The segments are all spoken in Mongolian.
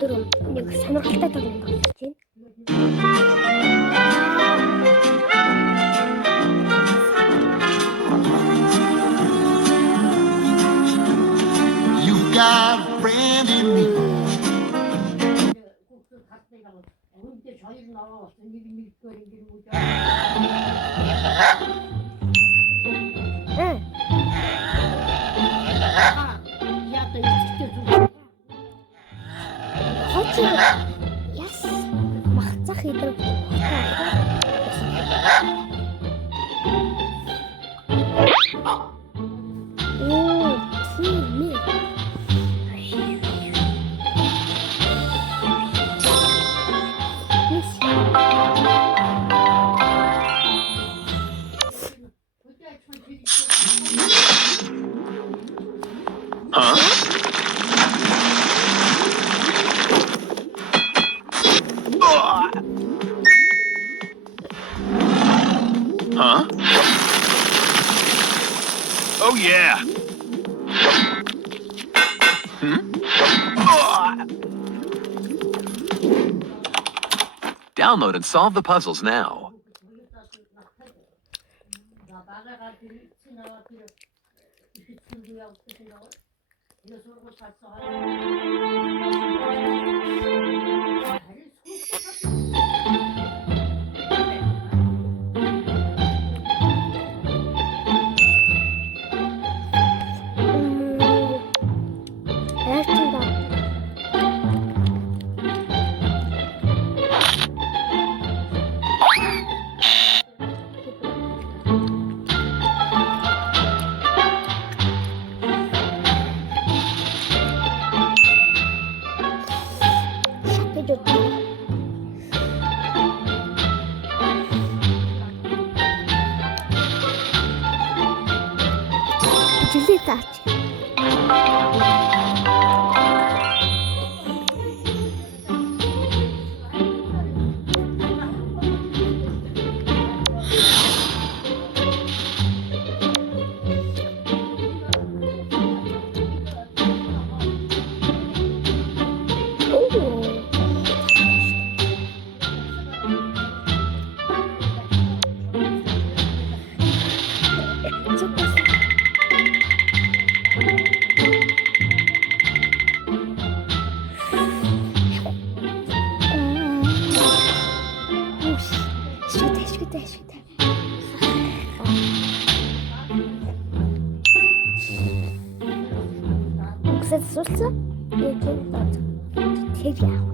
durun. Sana hasta tadında için. You got a friend in me. Хоче яс махцах идэв. Оо, тийм ээ. Huh? Huh? Oh yeah. Download and solve the puzzles now. Делитать. Кстати, слушайте, я теряю.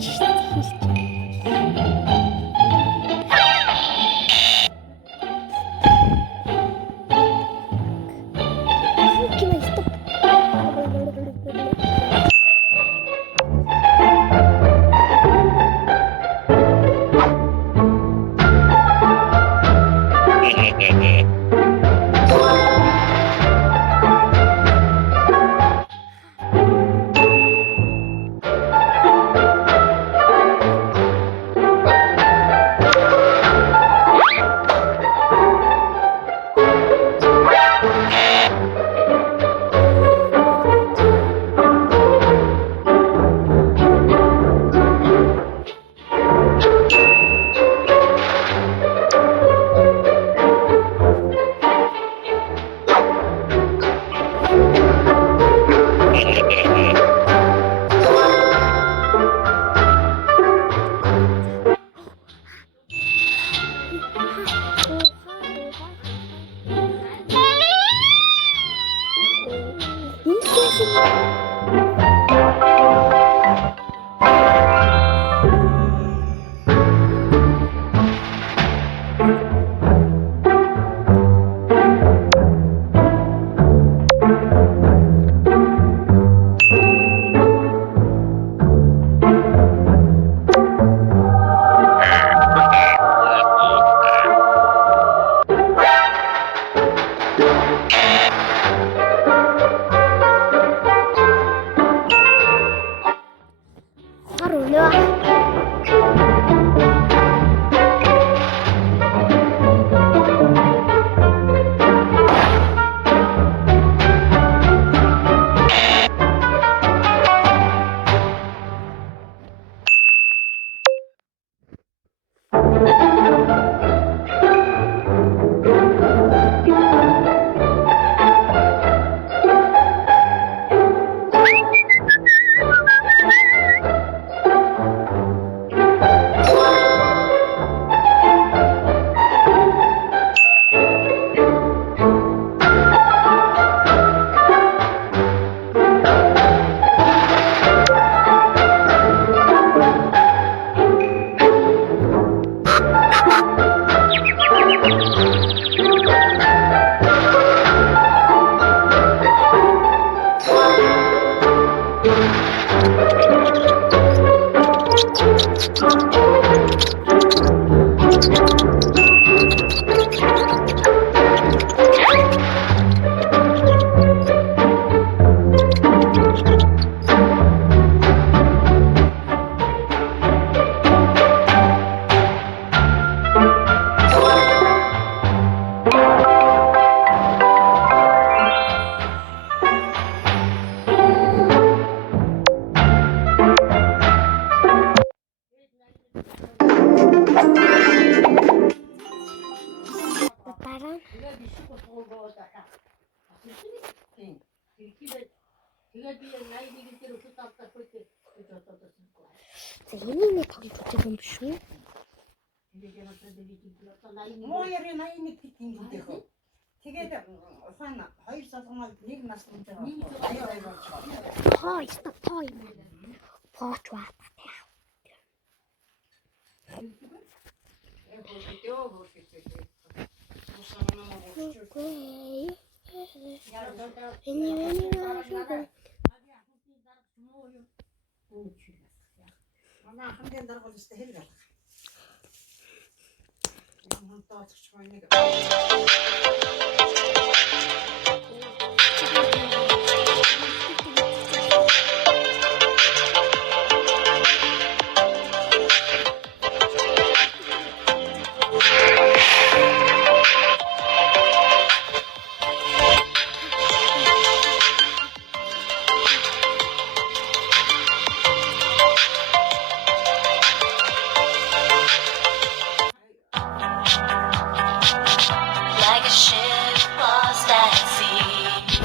Кидай, стоп. 바로 올려와. 나랑 Zeynep'le tam tutulmuşum. 뭐 열이 나이니 피팅이 되고 되게 산 하이 사성만 ник 났으면 저 Toy, stop toy. Port what? 한대 달고 있을 때 해라. 또 추천이니까. Like a ship lost at sea,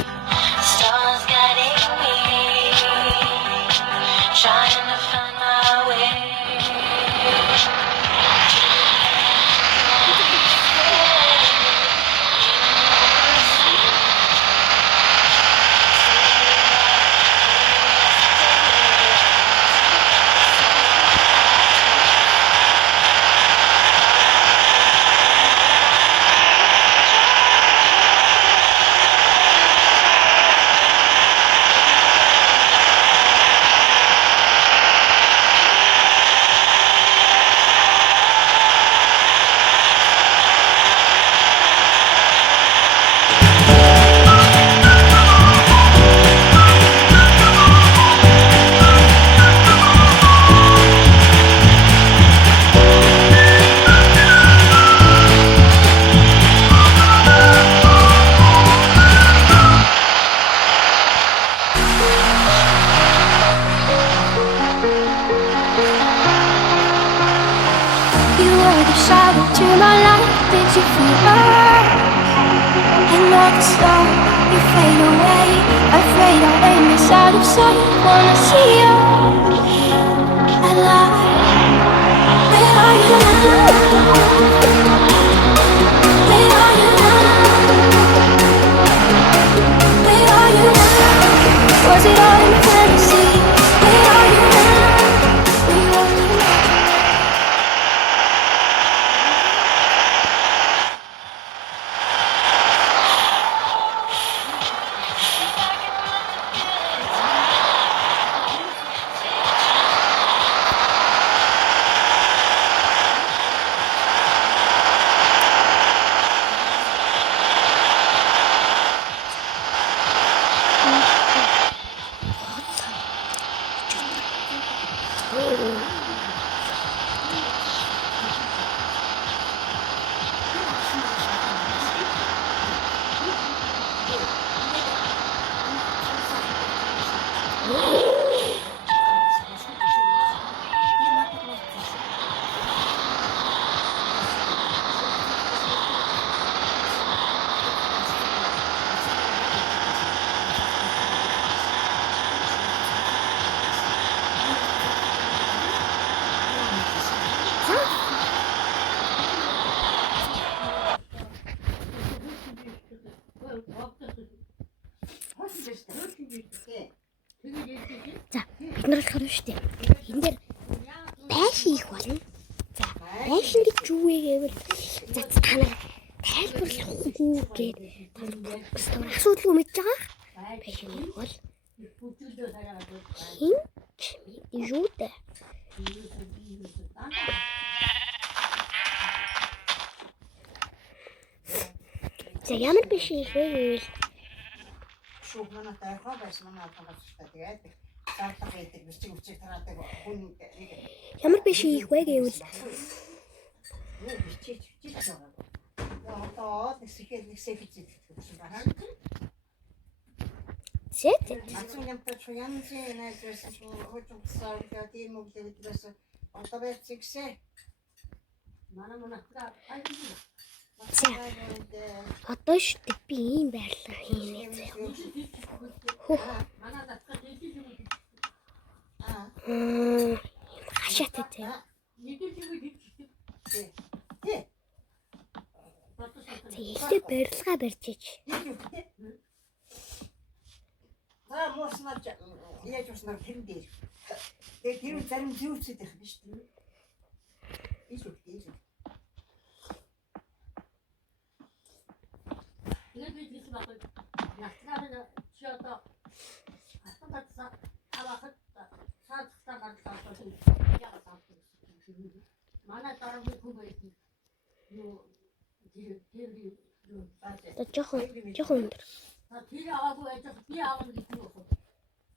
other side into my life. Did you feel us? Another star, you fade away. Afraid I'll aim this out of sight. Wanna see you alive. Where are you now? Where are you now? Where are you now? Was it all in fantasy? Where are you now? Where are you now? За бид нар болохоор шүү дээ. Энэ дээр байш хийх болно. За байш гэж юу вэ гэвэл за танаа тайлбарлах уу гээд тань асуудалгүй мэдж байгаа. Байш хийх бол хин юу дээ. За ямар биш хийх вэ гэвэл Шүүх манай тайхаа байсан манай атгаас тэгээд зарлага гэдэг бичиг үчиг тараадаг хүн ямар биш хийх вэ гэвэл юу бичиж байгаа. Одоо тэгсэхэд гэсэн байна. зэт Ацсан юмтай чуянзи найзсан хожигсаа гэдэг юм уу гэдээс одоо байцгсээ. Манай одоо шүү дээ би ийм байрлал хийнэ заяа. Хашаатай тий. Тэгтээ барилгаа барьж ич. Моснаж яаж уснаар тэр дээр. Тэгээ тэр зарим зүүцэд байх биш үү? Биш үү? Тэгээд би тийм байна. Настраа чи одоо автоматса авахад цаацтай гаргасан яг таахгүй. Манай дараагийн хүн байсан. Юу Одоо жоохон өндөр. тэр аваагүй ажиг би аавна гэдэг юм.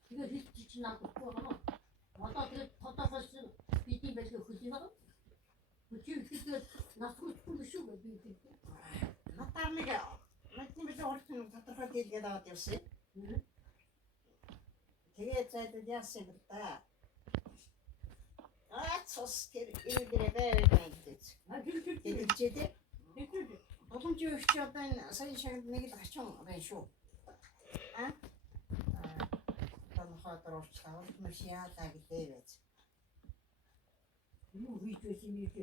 Тэгээд хит чи надад боогоо. Одоо тэгээд тодоохоос бидний байлгүй хөлийн байгаа. Үгүй ихэд насгүй биш үү би гэдэг. Натар нэг Матны бид орчин тодорхой дэлгээд аваад явсан. Тэгээд зайд яасан бэ та? Цус тэр ирээдээ байдаг. Тэгжээ. Боломж юу ч одоо энэ сая шагнад нэг л хачин байна шүү. Танахад орчлаа. Маш яалаа гэдэг байц. Юу хийж байсан юм бэ?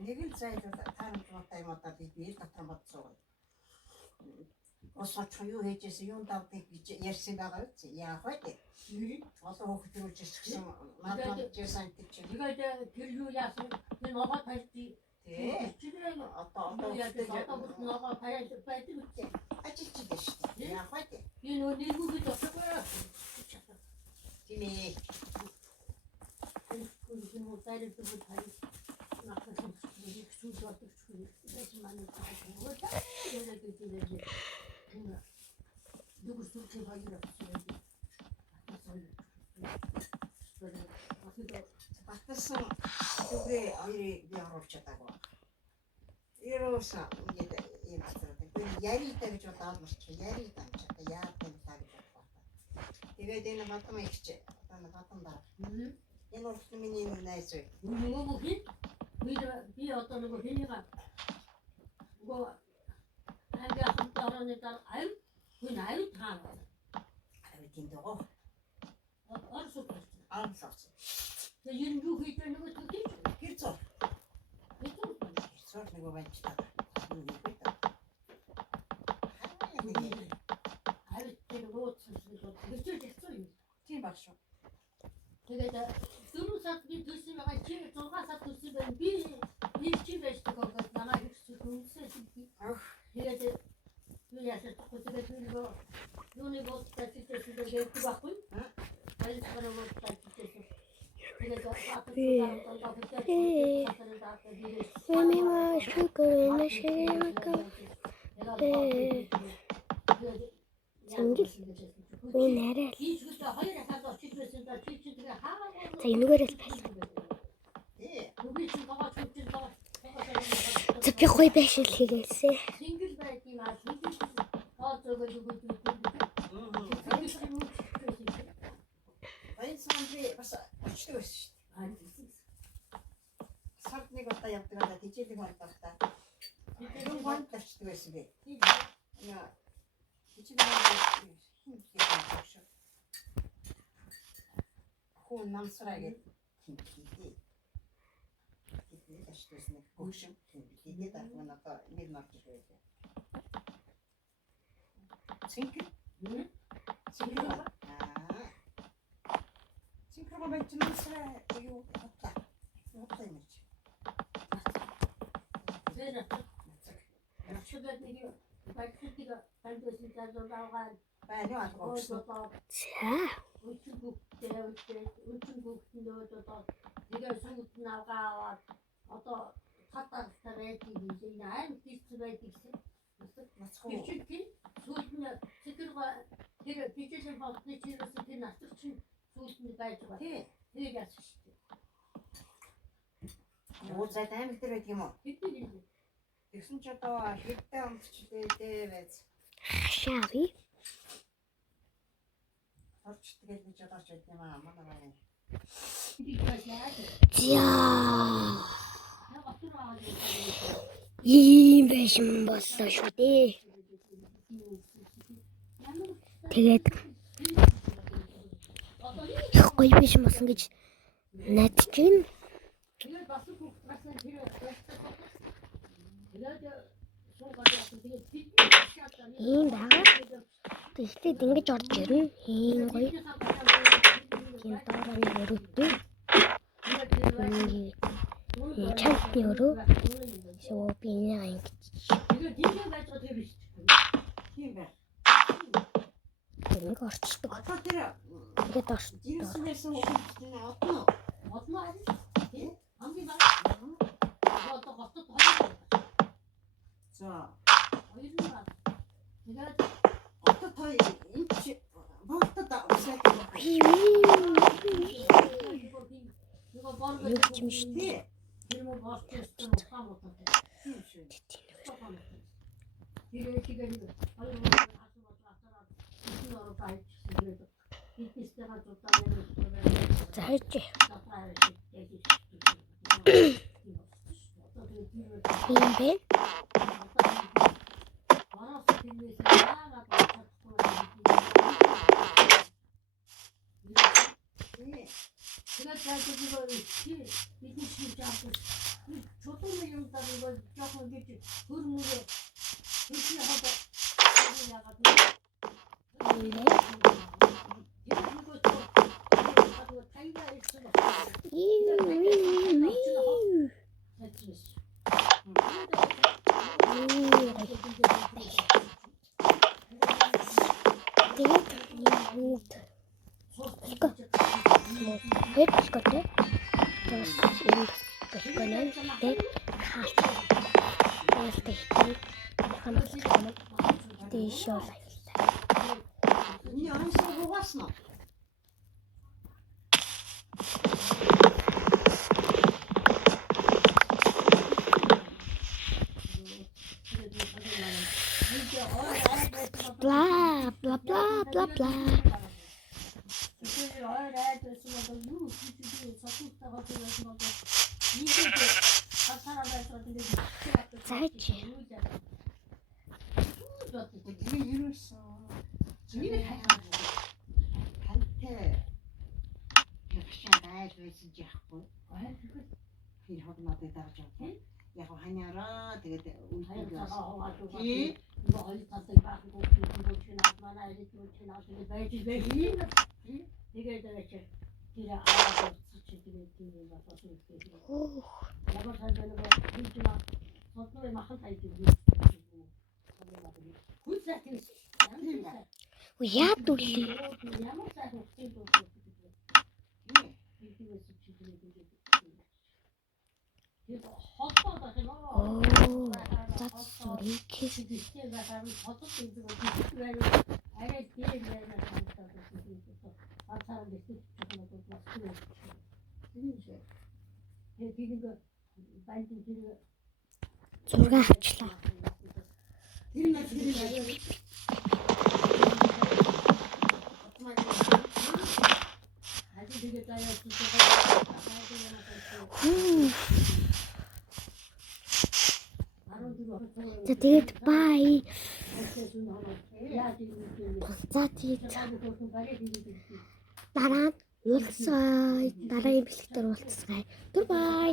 Нэг л зайд таармтай юм одоо би дотор бодсоо. Осооч юу хийжсэн юм давдаг гэж ярьсан байгаа үст. Яах вэ? Одоо хөвгөрүүлж ирсэн надад жисэн гэж. Тэгээд тэр юу яасан? Энэ ногоо тайлбар. Одоо ногоо тайлбар байдаг үү? Ажилч дээ шүү. Яах вэ? Энэ нэггүй тосгоо. Тийм ээ. Энэ муу тайлбар байдаг. Нахад сүүл болдог шүү. Яаж манай 누구 수업해 가기로 Батсан үгүй хоёрыг би оруулчихдаг. Ерөөсөө ингээд юм асуудаг. Би яриитай гэж бодоод марч яриитай гэж одоо яадаг таа гэж бодлоо. Тэгээд энэ батам ихч одоо батам даа. Энэ урт миний нэг найз бай. Нөгөө бүхий би одоо нөгөө хинийга нөгөө анги ахтараны дараа аюу хүн аюу таана. Аюу тийм дөө. Орсоо. Аамсаач. Тэгээ ер нь юу хийж байгаа нөгөө төдий. Хэрцөө. Хэрцөө нөгөө байж та. Юу хийх вэ? Аюу тэр ууцсан гэж хэлсэн юм. Тийм баг шүү. Тэгээд 4 сар би төсөв байгаа чи 6 сар төсөв байна. Би чи байж байгаа намайг их хүнсээ чи. Тэгээд юу яасан тэгээд нөгөө юуны бодлоо чичээсээ гэдэг байхгүй. Тэгээд дараа бодлоо чичээсээ. Тэгээд За энэгээр л байлаа. За би гоё байшил хийгээсэ. Сингл байт юм аа. Хоолцоогоо өгөөд Баян самбри бас очдог байсан шүү дээ. Сард нэг удаа явдаг надад хичээлэг болдог та. Тэр гонт очдог байсан би. Яа. Хичээлэг хин шүү. Хүн намсраагээ хинтээ. Тэгээд ашигтсан нэг гүшин хинтээ дараа нь одоо нэг марч байлаа. Синкер. Синкер. Синкер бач намсраа юу хатта. Хатта юм чи. тэгээд шугад нэг байтига тандсын заагаа Байна уу алгоос. За. Тэгээ сонгот навгаа одоо таталтаа байдаг юм аим тийч байдаг гэсэн. Мацхуу. Бичиг сүүлд цэцэрга тэр бичсэн болтны чирээс тэр насч чинь сүүлд байж байгаа. Тэгээ яасан шүү дээ. Юу зай тайм дээр байдаг юм уу? Хэдий Тэгсэн ч одоо хэдтэй өмчлээ дээ байц. Хашаави. Орч тэгэл би жадаач байт юм аа манай. За. Ийм байшин боллоо шүү дээ. Тэгээд их гоё байшин болсон гэж найдаж байна. Ийм байгаа. Тэгэхдээ ингэж орж ирнэ. Ийм гоё. Тийм доороо нэг өрөөтэй. Чампи өрөө. Сoo би нэг ингэж. Тийм бай. Нэг орчдөг. Одоо тэр Тэгээд орчдөг. жирсэн байсан хүмүүс нэ отно. одоо хотод хоёр. За. Хоёр тэгээд Одоо той энэ чи богтод усаад байна. нөгөө борго Юу ч юм шүү дээ. тэр мөн борчсон ухаан утгатай. Тийм шүү. Тэгээ хоёр асуу батраа энэ ороо байцсан гэдэг. Ихтэйгээ зутаа За хайж. Ийм бэ. Энэ аншаа угаасна. Blah blah blah blah blah. Зайчи. 이게 이랬어. 한테 역시나 좋아했지 하고 이 하고 나대다 줘. 야 하냐라 되게 울고 이거 어디 갔다 봐. 그거 지나가나 이제 또 지나가서 매지 매지. 이게 저렇게 길에 알아서 지치기를 뒤에 가서 이렇게. 오, 내가 살면은 뭐 진짜 저쪽에 막 한타 있지. 굴사 되게 양질이야. 우야 돌리. 오, 짭소리 키스. Зураг авчлаа. За тэгээд бай. За тэгээд дараа нь уулзъя. Дараагийн бэлгээр уулзъя. Түр бай.